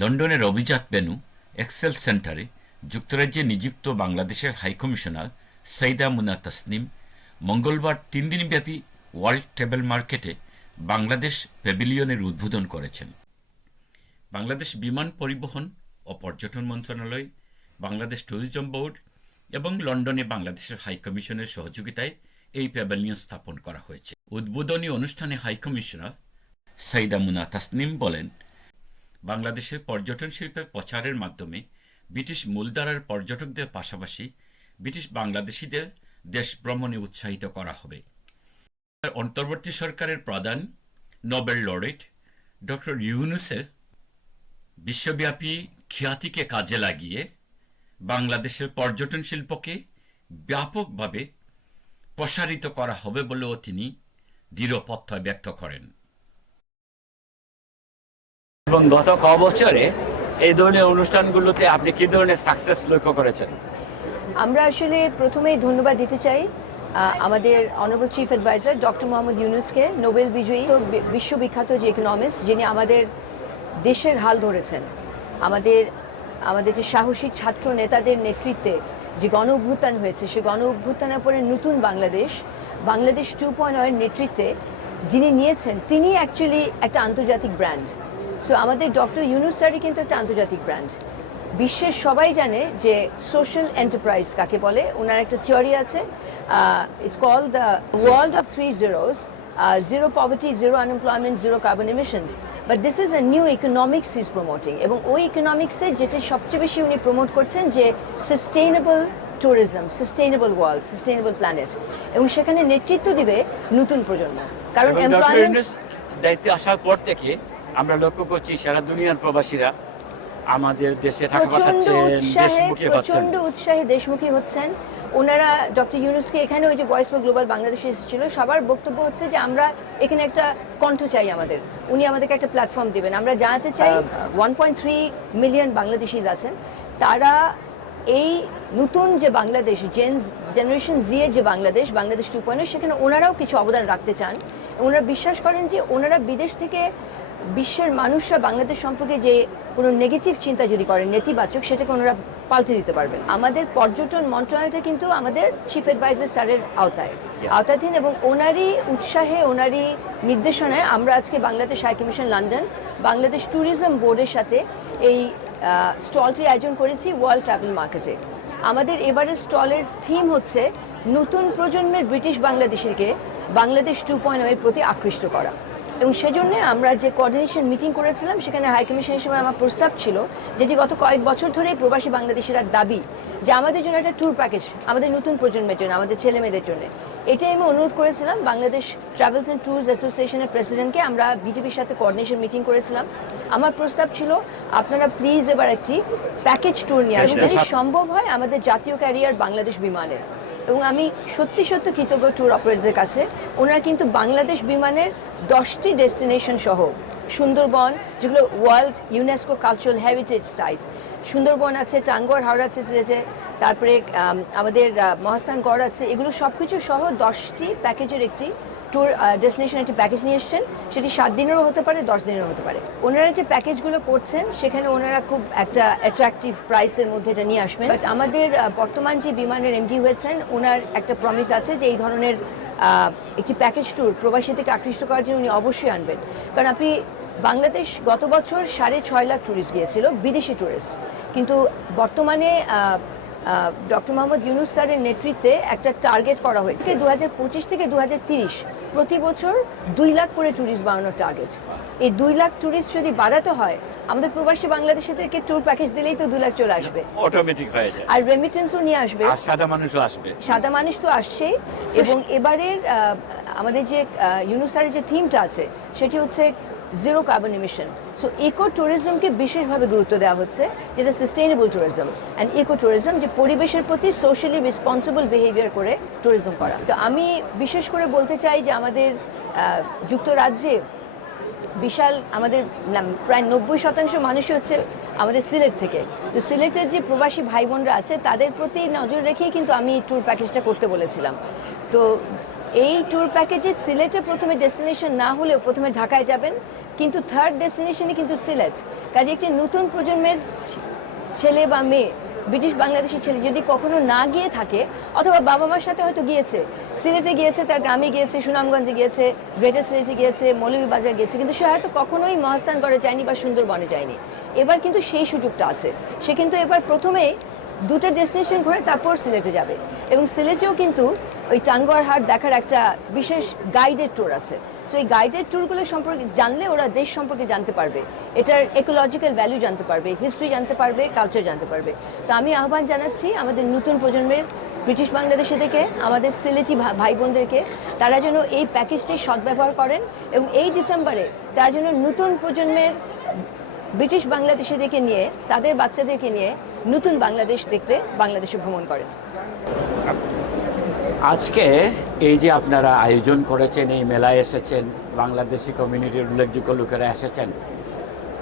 লন্ডনের অভিজাত বেনু এক্সেল সেন্টারে যুক্তরাজ্যে নিযুক্ত বাংলাদেশের হাইকমিশনার সৈদা মুনা তসনিম মঙ্গলবার তিন দিনব্যাপী ওয়ার্ল্ড টেবল মার্কেটে বাংলাদেশ প্যাভিলিয়নের উদ্বোধন করেছেন। বাংলাদেশ বিমান পরিবহন ও পর্যটন মন্ত্রণালয়, বাংলাদেশ ট্যুরিজম বোর্ড এবং লন্ডনে বাংলাদেশের হাইকমিশনের সহযোগিতায় এই প্যাভিলিয়ন স্থাপন করা হয়েছে। উদ্বোধনী অনুষ্ঠানে হাইকমিশনার সাইদা মুনা তাসনিম বলেন বাংলাদেশের পর্যটন শিল্পের প্রচারের মাধ্যমে ব্রিটিশ মূলধারার পর্যটকদের পাশাপাশি ব্রিটিশ বাংলাদেশিদের দেশ ভ্রমণে উৎসাহিত করা হবে। অন্তর্বর্তী সরকারের প্রধান নোবেল লরেট ডক্টর ইউনুসের বিশ্বব্যাপী খ্যাতিকে কাজে লাগিয়ে বাংলাদেশের পর্যটন শিল্পকে ব্যাপকভাবে প্রসারিত করা হবে বলেও তিনি দৃঢ় প্রত্যয় ব্যক্ত করেন। এবং গত ক বছরে এই ধরনের অনুষ্ঠানগুলোতে আপনি কি ধরনের সাকসেস লক্ষ্য করেছেন? আমরা আসলে প্রথমেই ধন্যবাদ দিতে চাই আমাদের honourable chief adviser doctor Mohammad ইউনুসকে নোবেল বিজয়ী বিশ্ববিখ্যাত যে ইকোনমিস্ট যিনি আমাদের দেশের হাল ধরেছেন। আমাদের আমাদের যে সাহসী ছাত্র নেতাদের নেতৃত্বে যে গণ অভ্যুত্থান হয়েছে, সে গণ অভ্যুত্থানের পরে নতুন বাংলাদেশ বাংলাদেশ টু পয়েন্ট নেতৃত্বে যিনি নিয়েছেন তিনি অ্যাকচুয়ালি একটা আন্তর্জাতিক ব্র্যান্ড সো আমাদের ডক্টর স্যারই কিন্তু একটা আন্তর্জাতিক ব্র্যান্ড বিশ্বের সবাই জানে যে সোশ্যাল এন্টারপ্রাইজ কাকে বলে ওনার একটা থিওরি আছে। It's call the world of three zeros zero poverty zero unemployment zero carbon emissions but this is a new economics is promoting এবং ওই ইকোনমিক্সে যেটা সবচেয়ে বেশি উনি প্রমোট করছেন যে sustainable tourism sustainable world sustainable planet এবং সেখানে নেতৃত্ব দিবে নতুন প্রজন্ম। কারণ এমপ্লয়মেন্ট দায়িত্বে আসার পর থেকে আমরা লক্ষ্য করছি সারা দুনিয়ার প্রবাসীরা আমাদের দেশে টাকা পাঠাচ্ছেন উৎসাহে দেশমুখী হচ্ছেন। প্রচণ্ড উৎসাহে দেশমুখী হচ্ছেন। ওনারা ডক্টর ইউনুসকে এখানে ওই যে ভয়েস ফর গ্লোবাল বাংলাদেশে এসেছিল সবার বক্তব্য হচ্ছে যে আমরা এখানে একটা কণ্ঠ চাই আমাদের। উনি আমাদেরকে একটা প্ল্যাটফর্ম দিবেন। আমরা জানাতে চাই one point three million Bangladeshis আছেন। তারা এই নতুন যে বাংলাদেশ জেন জেনারেশন জি এর যে বাংলাদেশ বাংলাদেশ টু পয়েন্ট সেখানে ওনারাও কিছু অবদান রাখতে চান। ওনারা বিশ্বাস করেন যে ওনারা বিদেশ থেকে বিশ্বের মানুষরা বাংলাদেশ সম্পর্কে যে কোনো নেগেটিভ চিন্তা যদি করেন নেতিবাচক সেটাকে ওনারা পাল্টে দিতে পারবেন। আমাদের পর্যটন মন্ত্রণালয়টা কিন্তু আমাদের চিফ অ্যাডভাইজার স্যারের আওতায়। আওতাধীন এবং ওনারই উৎসাহে ওনারই নির্দেশনায় আমরা আজকে Bangladesh high commission London Bangladesh tourism বোর্ডের সাথে এই স্টলটি আয়োজন করেছি ওয়ার্ল্ড ট্রাভেল মার্কেটে আমাদের এবারের স্টলের থিম হচ্ছে নতুন প্রজন্মের ব্রিটিশ বাংলাদেশিকে বাংলাদেশ টু পয়েন্ট এর প্রতি আকৃষ্ট করা। এবং সেজন্য আমরা যে কোঅর্ডিনেশন মিটিং করেছিলাম সেখানে হাই কমিশন হিসেবে আমার প্রস্তাব ছিল যেটি গত কয়েক বছর ধরে প্রবাসী বাংলাদেশিরা দাবি যে আমাদের জন্য একটা ট্যুর প্যাকেজ আমাদের নতুন প্রজন্মের জন্য আমাদের ছেলে মেয়েদের জন্য। এটাই আমি অনুরোধ করেছিলাম বাংলাদেশ ট্রাভেলস অ্যান্ড ট্যুরস অ্যাসোসিয়েশনের প্রেসিডেন্টকে আমরা বিজেপির সাথে কোঅর্ডিনেশন মিটিং করেছিলাম। আমার প্রস্তাব ছিল আপনারা প্লিজ এবার একটি প্যাকেজ ট্যুর নিয়ে আসুন যদি সম্ভব হয় আমাদের জাতীয় ক্যারিয়ার বাংলাদেশ বিমানের। এবং আমি সত্যি সত্যি কৃতজ্ঞ ট্যুর অপারেটরদের কাছে। ওনারা কিন্তু বাংলাদেশ বিমানের দশটি ডেস্টিনেশন সহ সুন্দরবন, যেগুলো world UNESCO cultural heritage sites. Sundarban আছে টাঙ্গর হাওড়া আছে তারপরে আমাদের মহাস্থানগড় আছে। এগুলো সব কিছু সহ দশটি প্যাকেজের একটি ট্যুর ডেস্টিনেশন একটি প্যাকেজ নিয়ে এসছেন। সেটি সাত দিনেরও হতে পারে, দশ দিনেরও হতে পারে। ওনারা যে প্যাকেজগুলো করছেন, সেখানে ওনারা খুব একটা অ্যাট্রাকটিভ প্রাইসের মধ্যে এটা নিয়ে আসবেন। বাট আমাদের বর্তমান যে বিমানের এমডি হয়েছেন, ওনার একটা প্রমিস আছে যে এই ধরনের একটি প্যাকেজ ট্যুর প্রবাসীদেরকে আকৃষ্ট করার জন্য উনি অবশ্যই আনবেন। কারণ আপনি বাংলাদেশ গত বছর সাড়ে ছয় লাখ ট্যুরিস্ট গিয়েছিল, বিদেশি ট্যুরিস্ট কিন্তু বর্তমানে ডক্টর মোহাম্মদ ইউনুস স্যারের নেতৃত্বে একটা টার্গেট করা হয়েছে দু পঁচিশ থেকে দু প্রতি বছর দুই লাখ করে ট্যুরিস্ট বাড়ানোর টার্গেট এই দুই লাখ ট্যুরিস্ট যদি বাড়াতে হয় আমাদের প্রবাসী বাংলাদেশিদেরকে ট্যুর প্যাকেজ দিলেই তো দুই লাখ চলে আসবে। অটোমেটিক হয়ে যায়। আর রেমিটেন্সও নিয়ে আসবে। আর সাদা মানুষও আসবে। সাদা মানুষ তো আসছেই। এবং এবারের আমাদের যে ইউনুসারের যে থিমটা আছে সেটি হচ্ছে zero carbon emission so eco ট্যুরিজমকে বিশেষভাবে গুরুত্ব দেওয়া হচ্ছে, যেটা sustainable tourism and eco tourism যে পরিবেশের প্রতি সোশ্যালি রেসপন্সিবল বিহেভিয়ার করে ট্যুরিজম করা। তো আমি বিশেষ করে বলতে চাই যে আমাদের যুক্তরাজ্যে বিশাল আমাদের প্রায় নব্বই শতাংশ মানুষই হচ্ছে আমাদের সিলেট থেকে। তো সিলেটের যে প্রবাসী ভাই বোনরা আছে, তাদের প্রতি নজর রেখেই কিন্তু আমি ট্যুর প্যাকেজটা করতে বলেছিলাম। তো এই ট্যুর প্যাকেজে সিলেটে প্রথমে ডেস্টিনেশন না হলেও প্রথমে ঢাকায় যাবেন, কিন্তু থার্ড ডেস্টিনেশনে কিন্তু সিলেট। কাজে একটি নতুন প্রজন্মের ছেলে বা মেয়ে, ব্রিটিশ বাংলাদেশের ছেলে যদি কখনো না গিয়ে থাকে, অথবা বাবা মার সাথে হয়তো গিয়েছে, সিলেটে গিয়েছে, তার গ্রামে গিয়েছে, সুনামগঞ্জে গিয়েছে গ্রেটার সিলেটে গিয়েছে মৌলভীবাজার গিয়েছে, কিন্তু সে হয়তো কখনোই মহাস্থানগড়ে যায়নি বা সুন্দরবনে যায়নি। এবার কিন্তু সেই সুযোগটা আছে। সে কিন্তু এবার প্রথমেই দুটো ডেস্টিনেশন ঘুরে তারপর সিলেটে যাবে। এবং সিলেটেও কিন্তু ওই টাঙ্গুয়ার হাট দেখার একটা বিশেষ গাইডেড ট্যুর আছে। সো এই গাইডেড ট্যুরগুলো সম্পর্কে জানলে ওরা দেশ সম্পর্কে জানতে পারবে। এটার ইকোলজিক্যাল ভ্যালু জানতে পারবে হিস্ট্রি জানতে পারবে কালচার জানতে পারবে। তো আমি আহ্বান জানাচ্ছি আমাদের নতুন প্রজন্মের ব্রিটিশ বাংলাদেশি থেকে, আমাদের সিলেটি ভাই বোনদেরকে তারা যেন এই প্যাকেজটি সদ্ব্যবহার করেন এবং এই ডিসেম্বরে তারা যেন নতুন প্রজন্মের ব্রিটিশ বাংলাদেশিদেরকে নিয়ে, তাদের বাচ্চাদেরকে নিয়ে নতুন বাংলাদেশ দেখতে বাংলাদেশে ভ্রমণ করেন। আজকে এই যে আপনারা আয়োজন করেছেন, এই মেলায় এসেছেন, বাংলাদেশি কমিউনিটির উল্লেখযোগ্য লোকেরা এসেছেন,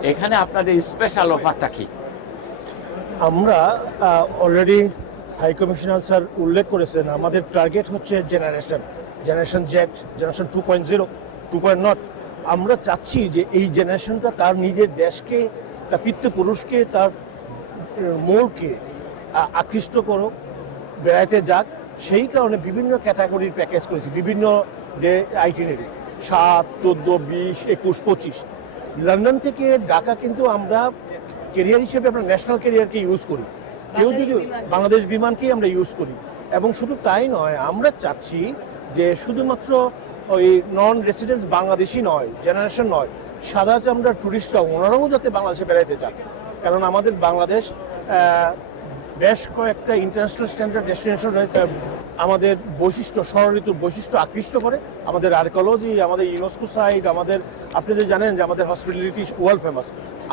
এখানে আপনাদের স্পেশাল অফারটা কি? আমরা অলরেডি হাই কমিশনার স্যার উল্লেখ করেছেন, আমাদের টার্গেট হচ্ছে generation generation Z generation two point zero two point not আমরা চাচ্ছি যে এই জেনারেশনটা তার নিজের দেশকে, তার পিতৃপুরুষকে, তার আ- আকৃষ্ট করো বেড়াইতে যাক। সেই কারণে বিভিন্ন ক্যাটাগরির প্যাকেজ করেছি বিভিন্ন ডে আইটিনারি সাত চোদ্দ বিশ একুশ পঁচিশ। লন্ডন থেকে ঢাকা কিন্তু আমরা কেরিয়ার হিসেবে আমরা ন্যাশনাল কেরিয়ারকে ইউজ করি। কেউ যদি বাংলাদেশ বিমানকেই আমরা ইউজ করি। এবং শুধু তাই নয় আমরা চাচ্ছি যে শুধুমাত্র ওই নন রেসিডেন্স বাংলাদেশি নয় জেনারেশন নয় সাদা চামড়া টুরিস্টরা ওনারাও যাতে বাংলাদেশে বেড়াইতে চান। কারণ আমাদের বাংলাদেশ বেশ কয়েকটা ইন্টারন্যাশনাল স্ট্যান্ডার্ড ডেস্টিনেশন রয়েছে আমাদের বৈশিষ্ট্য স্বরঋতুর বৈশিষ্ট্য আকৃষ্ট করে। আমাদের আর্কোলজি আমাদের ইউনেস্কো সাইট আমাদের আপনি তো জানেন যে আমাদের হসপিটালিটি ওয়ার্ল্ড ফেমাস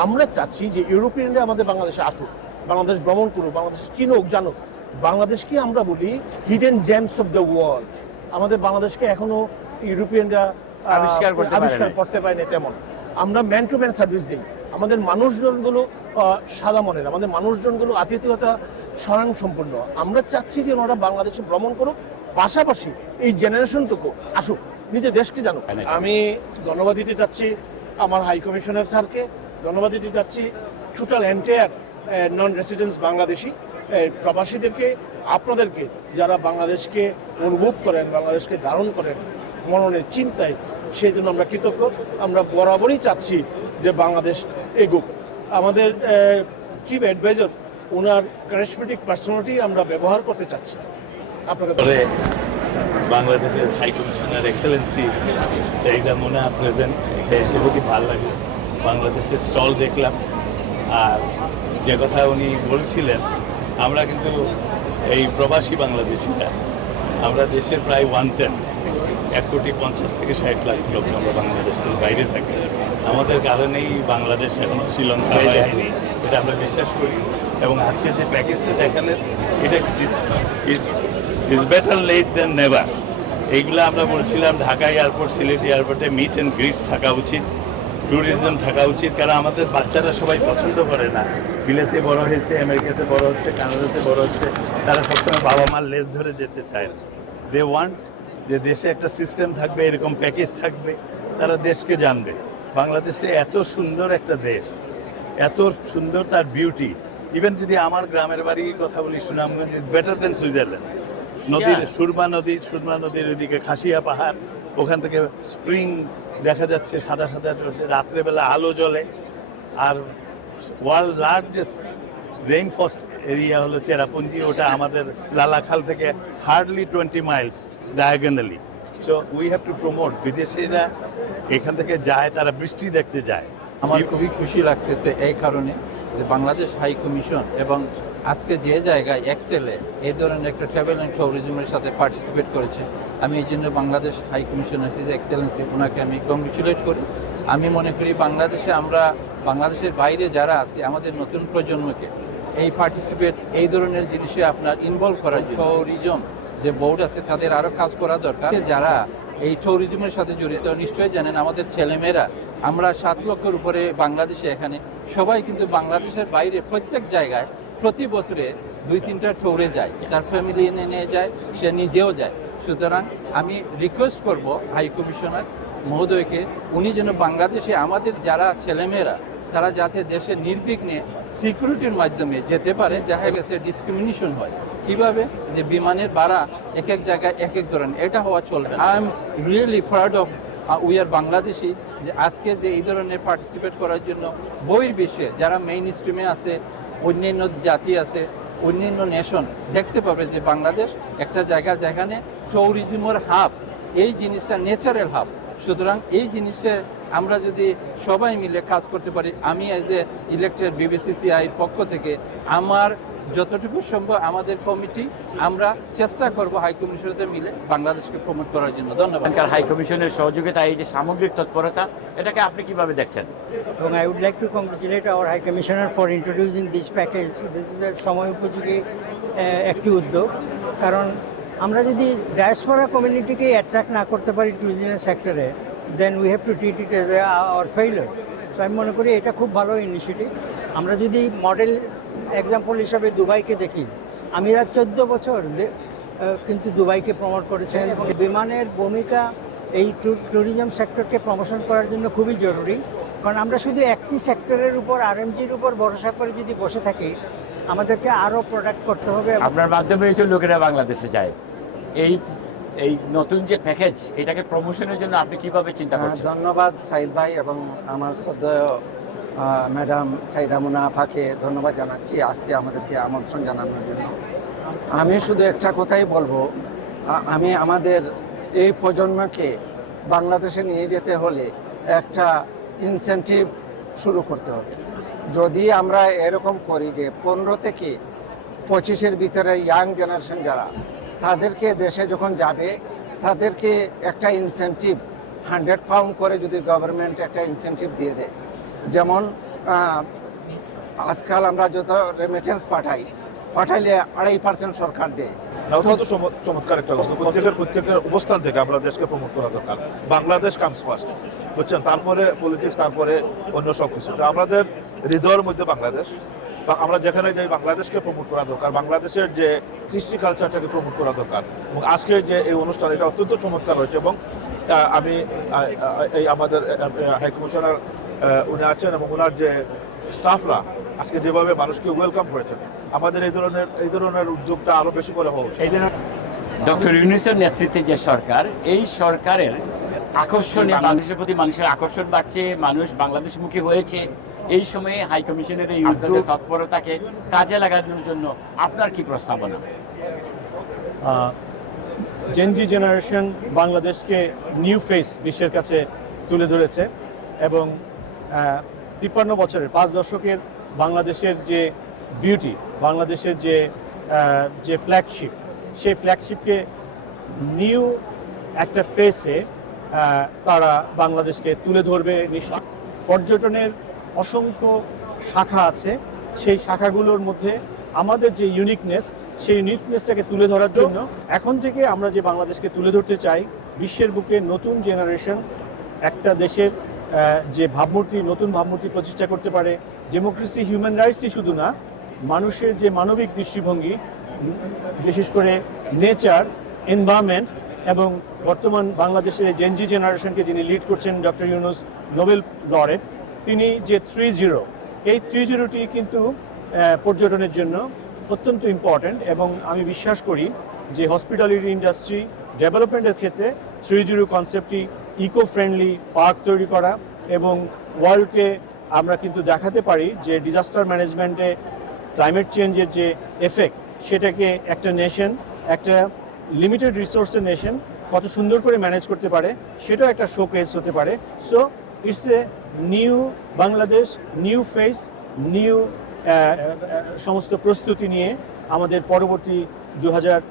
আমরা চাচ্ছি যে ইউরোপিয়ানরা আমাদের বাংলাদেশে আসুক বাংলাদেশ ভ্রমণ করুক বাংলাদেশ চিনুক জানুক। বাংলাদেশকে আমরা বলি hidden gems of the world আমাদের বাংলাদেশকে এখনও ইউরোপিয়ানরা আবিষ্কার করতে পারে আবিষ্কার করতে পারেনি তেমন। আমরা ম্যান টু ম্যান সার্ভিস দিই। আমাদের মানুষজনগুলো সাদা মনের, আমাদের মানুষজনগুলো আতিথেয়তা স্বয়ং সম্পূর্ণ আমরা চাচ্ছি যে ওনারা বাংলাদেশে ভ্রমণ করুক, পাশাপাশি এই জেনারেশনটুকু আসুক, নিজের দেশকে জানুক। আমি ধন্যবাদ দিতে চাচ্ছি আমার হাই কমিশনার স্যারকে, ধন্যবাদ দিতে চাচ্ছি total entire non residence Bangladeshi প্রবাসীদেরকে, আপনাদেরকে, যারা বাংলাদেশকে অনুভব করেন, বাংলাদেশকে ধারণ করেন মননের চিন্তায়, সেই জন্য আমরা কৃতজ্ঞ। আমরা বরাবরই চাচ্ছি যে বাংলাদেশ এগুক। আমাদের চিফ অ্যাডভাইজার ওনার কারিশমেটিক পার্সোনালিটি আমরা ব্যবহার করতে চাচ্ছি। আপনাকে বাংলাদেশের high commissioner excellency Saida Muna present এসে খুবই ভালো লাগল বাংলাদেশের স্টল দেখলাম। আর যে কথা উনি বলছিলেন, আমরা কিন্তু এই প্রবাসী বাংলাদেশিরা, আমরা দেশের প্রায় ওয়ান টেন এক কোটি পঞ্চাশ থেকে ষাট লাখ লোক আমরা বাংলাদেশের বাইরে থাকি। আমাদের কারণেই বাংলাদেশ এখনও শ্রীলঙ্কা হয়নি। এটা আমরা বিশ্বাস করি। এবং আজকে যে প্যাকেজটা দেখালেন এটা is is better late than never এইগুলো আমরা বলছিলাম ঢাকা এয়ারপোর্ট সিলেট এয়ারপোর্টে মিট অ্যান্ড গ্রিটস থাকা উচিত ট্যুরিজম থাকা উচিত কারণ আমাদের বাচ্চারা সবাই পছন্দ করে না। বিলেতে বড় হয়েছে আমেরিকাতে বড় হচ্ছে কানাডাতে বড় হচ্ছে তারা সবসময় বাবা মার লেজ ধরে যেতে চায় না। দে ওয়ান্ট যে দেশে একটা সিস্টেম থাকবে এরকম প্যাকেজ থাকবে তারা দেশকে জানবে। বাংলাদেশটা এত সুন্দর একটা দেশ এত সুন্দর তার বিউটি ইভেন যদি আমার গ্রামের বাড়ি কথা বলি Sunamganj is better than Switzerland নদীর সুরমা নদী সুরমা নদীর ওইদিকে খাসিয়া পাহাড় ওখান থেকে স্প্রিং দেখা যাচ্ছে সাদা সাদা চলছে রাত্রেবেলা আলো জ্বলে। আর world largest rain forest area হলো চেরাপুঞ্জি ওটা আমাদের লালাখাল থেকে hardly twenty miles diagonally so we have to promote বিদেশিরা এখান থেকে যায় তারা বৃষ্টি দেখতে যায়। আমার খুবই খুশি লাগতেছে এই কারণে যে বাংলাদেশ হাই কমিশন এবং আজকে যে জায়গায় এক্সেলে এই ধরনের একটা ট্রাভেল অ্যান্ড ট্যুরিজমের সাথে পার্টিসিপেট করেছে আমি এই জন্য Bangladesh high commissioner his excellency ওনাকে আমি কংগ্রেচুলেট করি। আমি মনে করি বাংলাদেশে আমরা বাংলাদেশের বাইরে যারা আছি আমাদের নতুন প্রজন্মকে এই পার্টিসিপেট এই ধরনের জিনিসে আপনার ইনভলভ করার জন্য। ট্যুরিজম যে বোর্ড আছে, তাদের আরও কাজ করা দরকার। যারা এই ট্যুরিজমের সাথে জড়িত, নিশ্চয়ই জানেন আমাদের ছেলেমেয়েরা। আমরা সাত লক্ষের উপরে বাংলাদেশে এখানে। সবাই কিন্তু বাংলাদেশের বাইরে, প্রত্যেক জায়গায় প্রতি বছরে দুই তিনটা ট্যুরে যায়। তার ফ্যামিলি এনে নিয়ে যায়, সে নিজেও যায়। সুতরাং আমি রিকোয়েস্ট করব হাই কমিশনার মহোদয়কে, উনি যেন বাংলাদেশে আমাদের যারা ছেলেমেয়েরা তারা যাতে দেশে নির্বিঘ্নে সিকিউরিটির মাধ্যমে যেতে পারে, দেখা গেছে ডিসক্রিমিনেশন হয়। কীভাবে? যে বিমানের ভাড়া এক এক জায়গায় এক এক ধরনের। এটা হওয়া চলবে I am really proud of we are Bangladeshi যে আজকে যে এই ধরনের পার্টিসিপেট করার জন্য বইয়ের বিশ্বে যারা মেইন স্ট্রিমে আছে, অন্যান্য জাতি আছে, অন্যান্য নেশন দেখতে পাবে যে বাংলাদেশ একটা জায়গা, যেখানে ট্যুরিজমের হাব এই জিনিসটা ন্যাচারাল হাব সুতরাং এই জিনিসের আমরা যদি সবাই মিলে কাজ করতে পারি আমি এজ এ ইলেক্টেড বিবিসিসিআই পক্ষ থেকে আমার যতটুকু সম্ভব আমাদের কমিটি আমরা চেষ্টা করব হাই কমিশনারদের মিলে বাংলাদেশকে প্রমোট করার জন্য। ধন্যবাদ। হাই কমিশনের সহযোগিতা এই যে সামগ্রিক তৎপরতা এটাকে আপনি কীভাবে দেখছেন? এবং I would like to congratulate our high commissioner for introducing this package this is সময় উপযোগী একটি উদ্যোগ। কারণ আমরা যদি ডায়াসপোরা কমিউনিটিকে অ্যাট্রাক্ট না করতে পারি ট্যুরিজমের সেক্টরে then we have to treat it as our failure তো আমি মনে করি এটা খুব ভালো ইনিশিয়েটিভ আমরা যদি মডেল এক্সাম্পল হিসাবে দুবাইকে দেখি আমিরা চোদ্দ বছর কিন্তু দুবাইকে প্রমোট করেছেন এবং বিমানের ভূমিকা এই ট্যুরিজম সেক্টরকে প্রমোশন করার জন্য খুবই জরুরি। কারণ আমরা শুধু একটি সেক্টরের উপর আরএমজির উপর ভরসা করে যদি বসে থাকি, আমাদেরকে আরও প্রোডাক্ট করতে হবে। আপনার মাধ্যমে তো লোকেরা বাংলাদেশে যায়। এই এই নতুন যে প্যাকেজ এটাকে প্রমোশনের জন্য আপনি কীভাবে চিন্তা হ্যাঁ, করছেন? ধন্যবাদ সাইদ ভাই এবং আমার শ্রদ্ধেয় ম্যাডাম সাইদা মুনাফাকে ধন্যবাদ জানাচ্ছি আজকে আমাদেরকে আমন্ত্রণ জানানোর জন্য। আমি শুধু একটা কথাই বলব আমি আমাদের এই প্রজন্মকে বাংলাদেশে নিয়ে যেতে হলে একটা ইনসেন্টিভ শুরু করতে হবে। যদি আমরা এরকম করি যে পনেরো থেকে পঁচিশের ভিতরে ইয়াং জেনারেশন যারা তাদেরকে দেশে যখন যাবে, তাদেরকে একটা ইনসেন্টিভ হান্ড্রেড পাউন্ড করে যদি গভর্নমেন্ট একটা ইনসেন্টিভ দিয়ে দেয়। যেমন আজকাল আমরা যত রেমিটেন্স পাঠাই, পাঠাইলে আড়াই পার্সেন্ট সরকার দেয়। চমৎকার একটা বস্তু প্রত্যেকের প্রত্যেকের অবস্থান থেকে আমরা দেশকে প্রমোট করা দরকার। বাংলাদেশ কামস ফার্স্ট বুঝছেন? তারপরে পলিটিক্স তারপরে অন্য সব কিছু আমাদের হৃদয়ের মধ্যে বাংলাদেশ। বা আমরা যেখানে যাই বাংলাদেশকে প্রমোট করা দরকার বাংলাদেশের যে কৃষ্টি কালচারটাকে প্রমোট করা দরকার। এবং আজকে যে এই অনুষ্ঠান এটা অত্যন্ত চমৎকার হয়েছে এবং আমি এই আমাদের হাই কমিশনার উনি আছেন এবং ওনার যে স্টাফরা আজকে যেভাবে মানুষকে ওয়েলকাম করেছেন আমাদের এই ধরনের এই ধরনের উদ্যোগটা আরও বেশি করে উচিত। এই জন্য ডক্টর ইউনিসের নেতৃত্বে যে সরকার এই সরকারের আকর্ষণে বাংলাদেশের প্রতি মানুষের আকর্ষণ বাড়ছে মানুষ বাংলাদেশমুখী হয়েছে। এই সময়ে হাই কমিশনের এই উদ্যোগ তৎপরতাকে কাজে লাগানোর জন্য আপনার কি প্রস্তাবনা? জেনজি জেনারেশন বাংলাদেশকে নিউ ফেস বিশ্বের কাছে তুলে ধরেছে এবং তিপ্পান্ন বছরের পাঁচ দশকের বাংলাদেশের যে বিউটি বাংলাদেশের যে যে ফ্ল্যাগশিপ সেই ফ্ল্যাগশিপকে নিউ একটা ফেসে তারা বাংলাদেশকে তুলে ধরবে নিশ্চয়। পর্যটনের অসংখ্য শাখা আছে। সেই শাখাগুলোর মধ্যে আমাদের যে ইউনিকনেস সেই ইউনিকনেসটাকে তুলে ধরার জন্য এখন থেকে আমরা যে বাংলাদেশকে তুলে ধরতে চাই, বিশ্বের বুকে নতুন জেনারেশন একটা দেশের যে ভাবমূর্তি, নতুন ভাবমূর্তি প্রতিষ্ঠা করতে পারে। ডেমোক্রেসি হিউম্যান রাইটসই শুধু না, মানুষের যে মানবিক দৃষ্টিভঙ্গি, বিশেষ করে নেচার এনভায়রনমেন্ট এবং বর্তমান বাংলাদেশের জেনজি জেনারেশনকে যিনি লিড করছেন ডক্টর ইউনুস নোবেল লরেট তিনি যে থ্রি জিরো এই থ্রি জিরোটি কিন্তু পর্যটনের জন্য অত্যন্ত ইম্পর্ট্যান্ট এবং আমি বিশ্বাস করি যে হসপিটালিটি ইন্ডাস্ট্রি ডেভেলপমেন্টের ক্ষেত্রে থ্রি জিরো কনসেপ্টটি ইকো ফ্রেন্ডলি পার্ক তৈরি করা এবং ওয়ার্ল্ডকে আমরা কিন্তু দেখাতে পারি যে ডিজাস্টার ম্যানেজমেন্টে ক্লাইমেট চেঞ্জের যে এফেক্ট সেটাকে একটা নেশন একটা লিমিটেড রিসোর্সের নেশন কত সুন্দর করে ম্যানেজ করতে পারে, সেটাও একটা শো কেস হতে পারে। So it's a new Bangladesh, new face, new সমস্ত প্রস্তুতি নিয়ে আমাদের পরবর্তী দু হাজার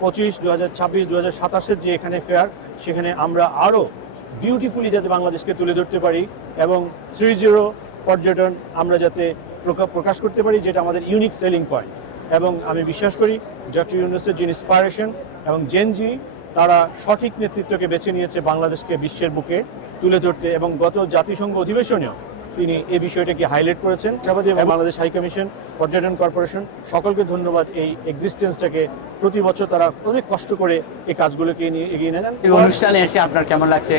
পঁচিশ দু হাজার ছাব্বিশ দু হাজার সাতাশের যে এখানে ফেয়ার, সেখানে আমরা আরও বিউটিফুলি যাতে বাংলাদেশকে তুলে ধরতে পারি এবং থ্রি জিরো পর্যটন আমরা যাতে প্রকা- প্রকাশ করতে পারি, যেটা আমাদের ইউনিক সেলিং পয়েন্ট এবং আমি বিশ্বাস করি ডক্টর ইউনুসের যে ইন্সপায়ারেশন এবং জেনজি তারা সঠিক নেতৃত্বকে বেছে নিয়েছে বাংলাদেশকে বিশ্বের বুকে। তুলে ধরতে এবং গত জাতিসংঘ অধিবেশনেও তিনি এই বিষয়টাকে হাইলাইট করেছেন। আশাবাদী এবং বাংলাদেশ হাই কমিশন পর্যটন কর্পোরেশন সকলকে ধন্যবাদ এই এক্সিস্টেন্সটাকে প্রতি বছর তারা অনেক কষ্ট করে এই কাজগুলোকে নিয়ে এগিয়ে নেন এই অনুষ্ঠানে এসে আপনার কেমন লাগছে?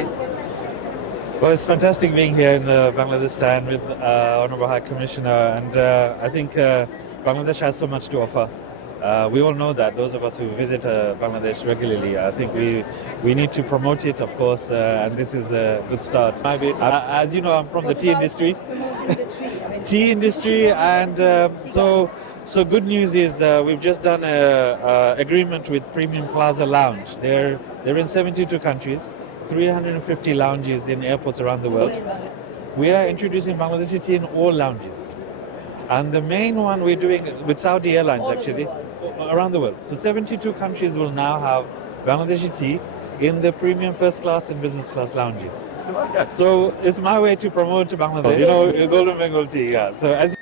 Well, it's fantastic being here in uh, Bangladesh stand with uh, Honorable High Commissioner, and uh, I think uh, Bangladesh has so much to offer. Uh, we all know that those of us who visit uh, Bangladesh regularly, I think we we need to promote it, of course, uh, and this is a good start. My bit, uh, as you know, I'm from the tea industry, tea industry, and um so so good news is uh, we've just done a, a agreement with Premium Plaza Lounge. They're they're in 72 countries. 350 lounges in airports around the world. We are introducing Bangladeshi tea in all lounges. And the main one we're doing with Saudi Airlines actually Uh, around the world. So 72 countries will now have Bangladeshi tea in the premium first class and business class lounges. So it's my way to promote Bangladesh. You know, Golden Bengal tea. Yeah. So as